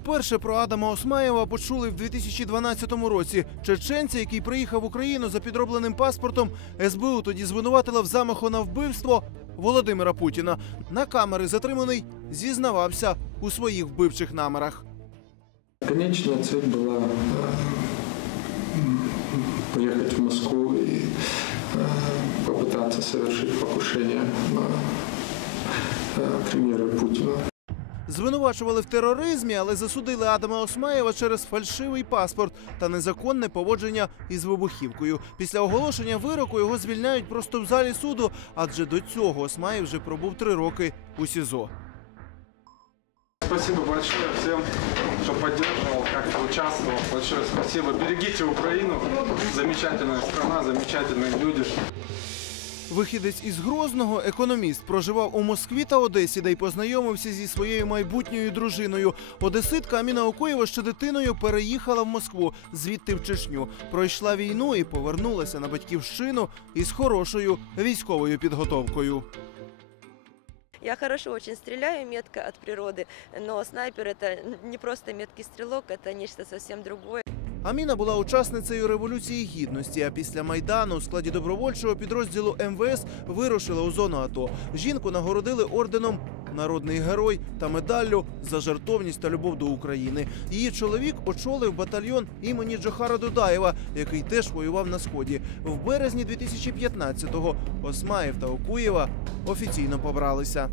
Вперше про Адама Осмаєва почули в 2012 році. Чеченця, який приїхав в Україну за підробленим паспортом, СБУ тоді звинуватила в замаху на вбивство Володимира Путіна. На камери затриманий зізнавався у своїх вбивчих намерах. Конечная цель была э, поехать в Москву и э, попытаться совершить покушение на э, премьера Путина. Звинувачували в тероризмі, але засудили Адама Осмаєва через фальшивий паспорт та незаконне поводження із вибухівкою. Після оголошення вироку його звільняють просто в залі суду, адже до цього Осмаєв вже пробув три роки у СІЗО. Спасибо большое всем, кто поддерживал, как-то участвовал. Большое спасибо. Берегите Украину. Замечательная страна, замечательные люди. Вихідець із Грозного, економіст, проживав у Москві та Одесі, де й познайомився зі своєю майбутньою дружиною. Одеситка Аміна Окоєва ще дитиною переїхала в Москву, звідти в Чечню. Пройшла війну і повернулася на батьківщину із хорошою військовою підготовкою. Я хорошо очень стреляю метко от природы, но снайпер это не просто меткий стрелок, это нечто совсем другое. Аміна була учасницею революції гідності. А після майдану у складі добровольчого підрозділу МВС вирушила у зону АТО. Жінку нагородили орденом Народний герой та медаллю за жертовність та любов до України. Її чоловік очолив батальйон імені Джохара Дудаєва, який теж воював на сході. В березні 2015-го Осмаєв та Окуєва офіційно побралися.